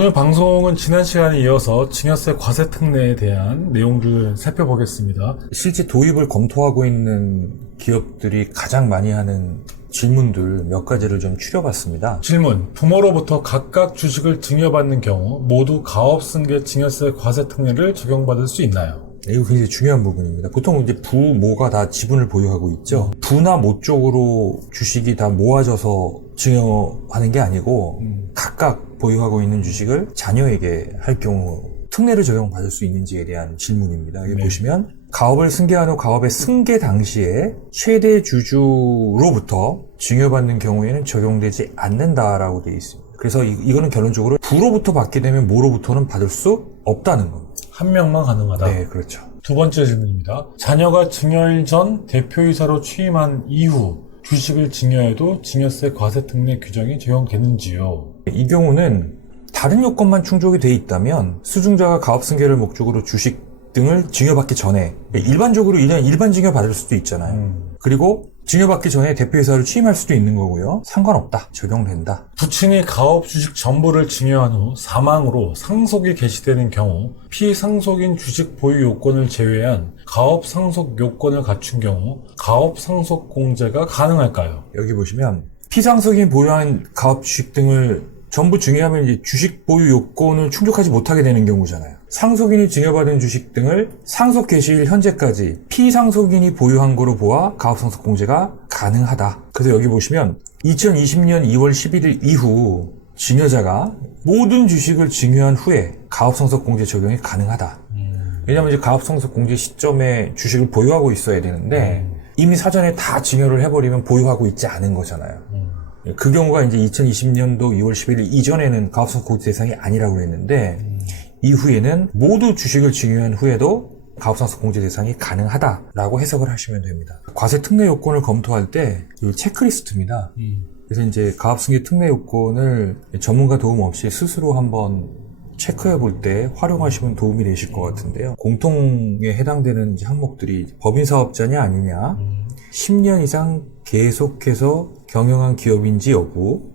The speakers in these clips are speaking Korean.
오늘 방송은 지난 시간에 이어서 증여세 과세 특례에 대한 내용들을 살펴보겠습니다. 실제 도입을 검토하고 있는 기업들이 가장 많이 하는 질문들 몇 가지를 좀 추려봤습니다. 질문. 부모로부터 각각 주식을 증여받는 경우 모두 가업승계 증여세 과세 특례를 적용받을 수 있나요? 이거 굉장히 중요한 부분입니다. 보통 이제 부모가 다 지분을 보유하고 있죠. 부나 모 쪽으로 주식이 다 모아져서 증여하는 게 아니고 각각 보유하고 있는 주식을 자녀에게 할 경우 특례를 적용받을 수 있는지에 대한 질문입니다. 여기 보시면 가업을 승계한 후 가업의 승계 당시에 최대 주주로부터 증여받는 경우에는 적용되지 않는다라고 되어 있습니다. 그래서 이거는 결론적으로 부로부터 받게 되면 모로부터는 받을 수 없다는 겁니다. 한 명만 가능하다. 네, 그렇죠. 두 번째 질문입니다. 자녀가 증여일 전 대표이사로 취임한 이후 주식을 증여해도 증여세 과세 특례 규정이 적용되는지요? 이 경우는 다른 요건만 충족이 돼 있다면 수증자가 가업승계를 목적으로 주식 등을 증여받기 전에 일반적으로 그냥 일반 증여 받을 수도 있잖아요. 그리고 증여받기 전에 대표이사를 취임할 수도 있는 거고요. 상관없다. 적용된다. 부친이 가업 주식 전부를 증여한 후 사망으로 상속이 개시되는 경우 피상속인 주식 보유 요건을 제외한 가업 상속 요건을 갖춘 경우 가업 상속 공제가 가능할까요? 여기 보시면 피상속인 보유한 가업 주식 등을 전부 증여하면 이제 주식 보유 요건을 충족하지 못하게 되는 경우잖아요. 상속인이 증여받은 주식 등을 상속 개시일 현재까지 피상속인이 보유한 거로 보아 가업상속 공제가 가능하다. 그래서 여기 보시면 2020년 2월 11일 이후 증여자가 모든 주식을 증여한 후에 가업상속 공제 적용이 가능하다. 왜냐하면 이제 가업상속 공제 시점에 주식을 보유하고 있어야 되는데 이미 사전에 다 증여를 해버리면 보유하고 있지 않은 거잖아요. 그 경우가 이제 2020년도 2월 11일 이전에는 가업상속 공제 대상이 아니라고 했는데 이후에는 모두 주식을 증여한 후에도 가업상속 공제 대상이 가능하다라고 해석을 하시면 됩니다. 과세 특례 요건을 검토할 때 이 체크리스트입니다. 그래서 이제 가업승계 특례 요건을 전문가 도움 없이 스스로 한번 체크해 볼 때 활용하시면 도움이 되실 것 같은데요. 공통에 해당되는 이제 항목들이 법인 사업자냐 아니냐, 10년 이상 계속해서 경영한 기업인지 여부,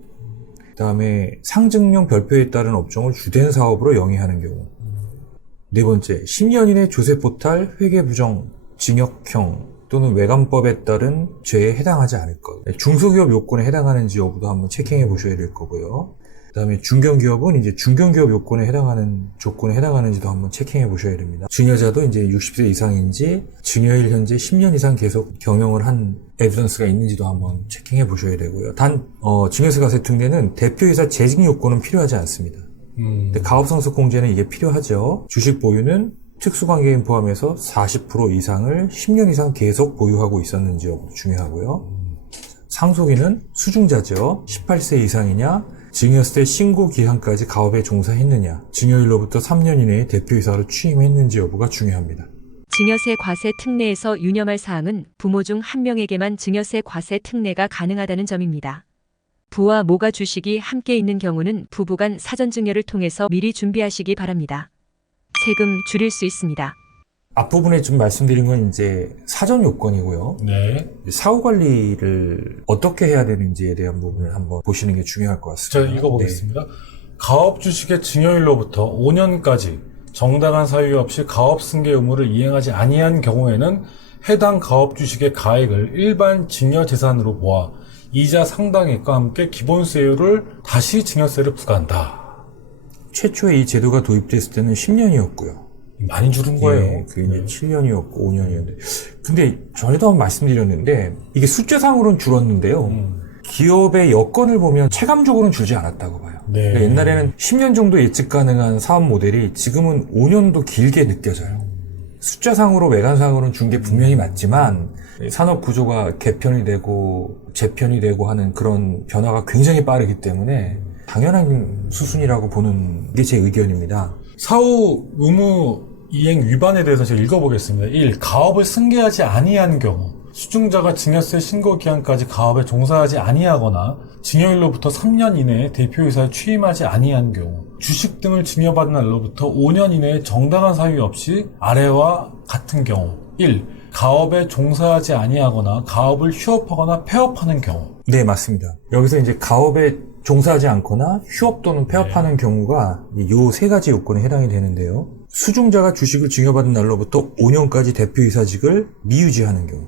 그 다음에 상증용 별표에 따른 업종을 주된 사업으로 영위하는 경우. 네 번째, 10년 이내 조세포탈, 회계부정, 징역형 또는 외관법에 따른 죄에 해당하지 않을 것. 중소기업 요건에 해당하는지 여부도 한번 체킹해 보셔야 될 거고요. 그 다음에 중견기업은 이제 중견기업 요건에 해당하는 조건에 해당하는지도 한번 체킹해 보셔야 됩니다. 증여자도 이제 60세 이상인지 증여일 현재 10년 이상 계속 경영을 한 에비던스가 있는지도 한번 체킹해 보셔야 되고요. 단 증여세 과세 특례는 대표이사 재직 요건은 필요하지 않습니다. 근데 가업상속 공제는 이게 필요하죠. 주식 보유는 특수관계인 포함해서 40% 이상을 10년 이상 계속 보유하고 있었는지 여부도 중요하고요. 상속인은 수증자죠. 18세 이상이냐, 증여세 신고 기한까지 가업에 종사했느냐, 증여일로부터 3년 이내에 대표이사로 취임했는지 여부가 중요합니다. 증여세 과세 특례에서 유념할 사항은 부모 중 한 명에게만 증여세 과세 특례가 가능하다는 점입니다. 부와 모가 주식이 함께 있는 경우는 부부 간 사전 증여를 통해서 미리 준비하시기 바랍니다. 세금 줄일 수 있습니다. 앞부분에 좀 말씀드린 건 이제 사전 요건이고요. 네. 사후 관리를 어떻게 해야 되는지에 대한 부분을 한번 보시는 게 중요할 것 같습니다. 제가 읽어보겠습니다. 가업 주식의 증여일로부터 5년까지 정당한 사유 없이 가업 승계 의무를 이행하지 아니한 경우에는 해당 가업 주식의 가액을 일반 증여 재산으로 보아 이자 상당액과 함께 기본세율을 다시 증여세를 부과한다. 최초에 이 제도가 도입됐을 때는 10년이었고요. 많이 줄은 거예요. 예, 그게 이제 7년이었고 5년이었는데. 근데 전에도 한번 말씀드렸는데 이게 숫자상으로는 줄었는데요. 기업의 여건을 보면 체감적으로는 줄지 않았다고 봐요. 네. 그러니까 옛날에는 10년 정도 예측 가능한 사업 모델이 지금은 5년도 길게 느껴져요. 숫자상으로 외관상으로는 준 게 분명히 맞지만 산업 구조가 개편이 되고 재편이 되고 하는 그런 변화가 굉장히 빠르기 때문에 당연한 수순이라고 보는 게 제 의견입니다. 사후 의무 이행 위반에 대해서 제가 읽어보겠습니다. 1. 가업을 승계하지 아니한 경우 수증자가 증여세 신고 기한까지 가업에 종사하지 아니하거나 증여일로부터 3년 이내에 대표이사에 취임하지 아니한 경우 주식 등을 증여받은 날로부터 5년 이내에 정당한 사유 없이 아래와 같은 경우 1. 가업에 종사하지 아니하거나 가업을 휴업하거나 폐업하는 경우 네, 맞습니다. 여기서 이제 가업에 종사하지 않거나 휴업 또는 폐업하는 경우가 요 세 가지 요건에 해당이 되는데요. 수중자가 주식을 증여받은 날로부터 5년까지 대표이사직을 미유지하는 경우,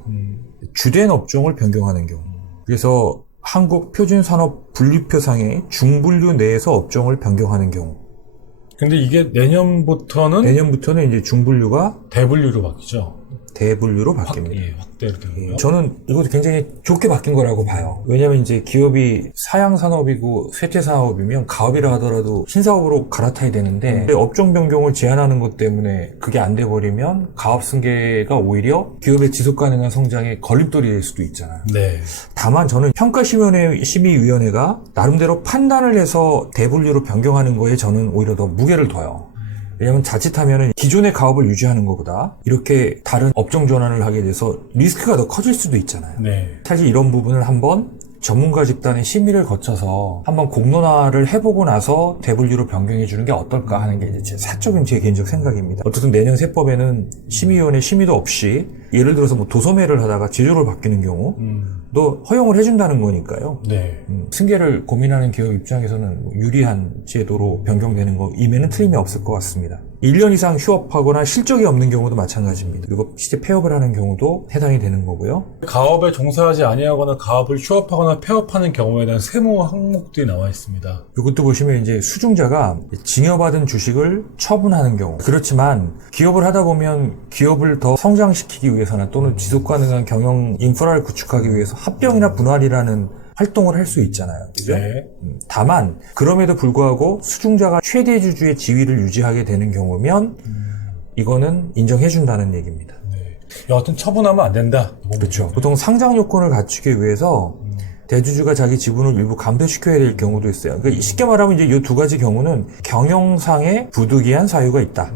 주된 업종을 변경하는 경우. 그래서 한국표준산업분류표상의 중분류 내에서 업종을 변경하는 경우. 근데 이게 내년부터는 이제 중분류가 대분류로 바뀌죠. 대분류로 바뀝니다. 확대로 되고요. 저는 이것도 굉장히 좋게 바뀐 거라고 봐요. 왜냐면 이제 기업이 사양산업이고 쇠퇴사업이면 가업이라 하더라도 신사업으로 갈아타야 되는데 업종 변경을 제한하는 것 때문에 그게 안 돼버리면 가업 승계가 오히려 기업의 지속가능한 성장에 걸림돌이 될 수도 있잖아요. 네. 다만 저는 평가심의위원회가 나름대로 판단을 해서 대분류로 변경하는 거에 저는 오히려 더 무게를 둬요. 왜냐하면 자칫하면 기존의 가업을 유지하는 것보다 이렇게 다른 업종 전환을 하게 돼서 리스크가 더 커질 수도 있잖아요. 네. 사실 이런 부분을 한번 전문가 집단의 심의를 거쳐서 한번 공론화를 해보고 나서 대분류로 변경해 주는 게 어떨까 하는 게 이제 제 개인적 생각입니다. 어쨌든 내년 세법에는 심의위원회 심의도 없이 예를 들어서 뭐 도소매를 하다가 제조를 바뀌는 경우도 허용을 해준다는 거니까요. 네. 승계를 고민하는 기업 입장에서는 뭐 유리한 제도로 변경되는 거 임에는 틀림이 없을 것 같습니다. 1년 이상 휴업하거나 실적이 없는 경우도 마찬가지입니다. 그리고 시제 폐업을 하는 경우도 해당이 되는 거고요. 가업에 종사하지 아니하거나 가업을 휴업하거나 폐업하는 경우에 대한 세무 항목들이 나와 있습니다. 이것도 보시면 이제 수중자가 증여받은 주식을 처분하는 경우. 그렇지만 기업을 하다 보면 기업을 더 성장시키기 위해서나 또는 지속가능한 경영 인프라를 구축하기 위해서 합병이나 분할이라는 활동을 할 수 있잖아요. 그죠? 네. 다만 그럼에도 불구하고 수중자가 최대 주주의 지위를 유지하게 되는 경우면 이거는 인정해준다는 얘기입니다. 네. 여하튼 처분하면 안 된다. 그렇죠. 보통 상장 요건을 갖추기 위해서 대주주가 자기 지분을 일부 감소시켜야 될 경우도 있어요. 그러니까 쉽게 말하면 이제 이 두 가지 경우는 경영상의 부득이한 사유가 있다.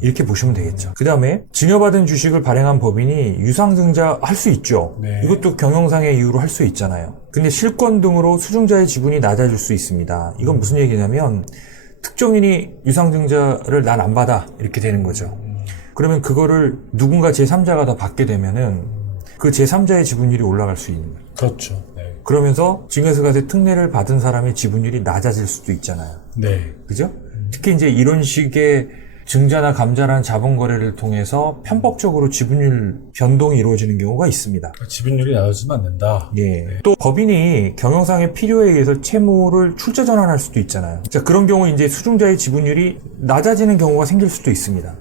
이렇게 보시면 되겠죠. 그 다음에 증여받은 주식을 발행한 법인이 유상증자 할 수 있죠. 네. 이것도 경영상의 이유로 할 수 있잖아요. 근데 실권 등으로 수중자의 지분이 낮아질 수 있습니다. 이건 무슨 얘기냐면 특정인이 유상증자를 난 안 받아 이렇게 되는 거죠. 그러면 그거를 누군가 제3자가 다 받게 되면은 그 제3자의 지분율이 올라갈 수 있는 거예요. 그렇죠. 네. 그러면서 증여세과세 특례를 받은 사람의 지분율이 낮아질 수도 있잖아요. 네. 그죠? 특히 이제 이런 식의 증자나 감자라는 자본 거래를 통해서 편법적으로 지분율 변동이 이루어지는 경우가 있습니다. 지분율이 낮아지면 안 된다. 예. 또 법인이 경영상의 필요에 의해서 채무를 출자 전환할 수도 있잖아요. 자, 그런 경우 이제 수중자의 지분율이 낮아지는 경우가 생길 수도 있습니다.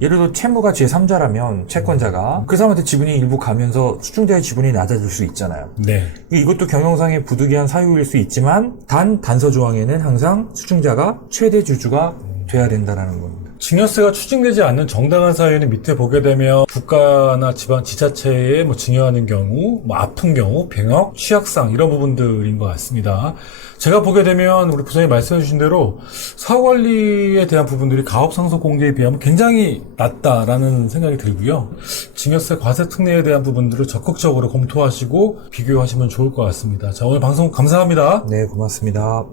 예를 들어 채무가 제3자라면 채권자가 그 사람한테 지분이 일부 가면서 수중자의 지분이 낮아질 수 있잖아요. 네. 이것도 경영상의 부득이한 사유일 수 있지만 단 단서 조항에는 항상 수중자가 최대 주주가 돼야 된다는 겁니다. 증여세가 추징되지 않는 정당한 사유는 밑에 보게 되면 국가나 지자체에 뭐 증여하는 경우, 뭐 아픈 경우, 병역, 취약상 이런 부분들인 것 같습니다. 제가 보게 되면 우리 부장님 말씀해 주신 대로 사후관리에 대한 부분들이 가업상속 공제에 비하면 굉장히 낮다라는 생각이 들고요. 증여세 과세 특례에 대한 부분들을 적극적으로 검토하시고 비교하시면 좋을 것 같습니다. 자, 오늘 방송 감사합니다. 네, 고맙습니다.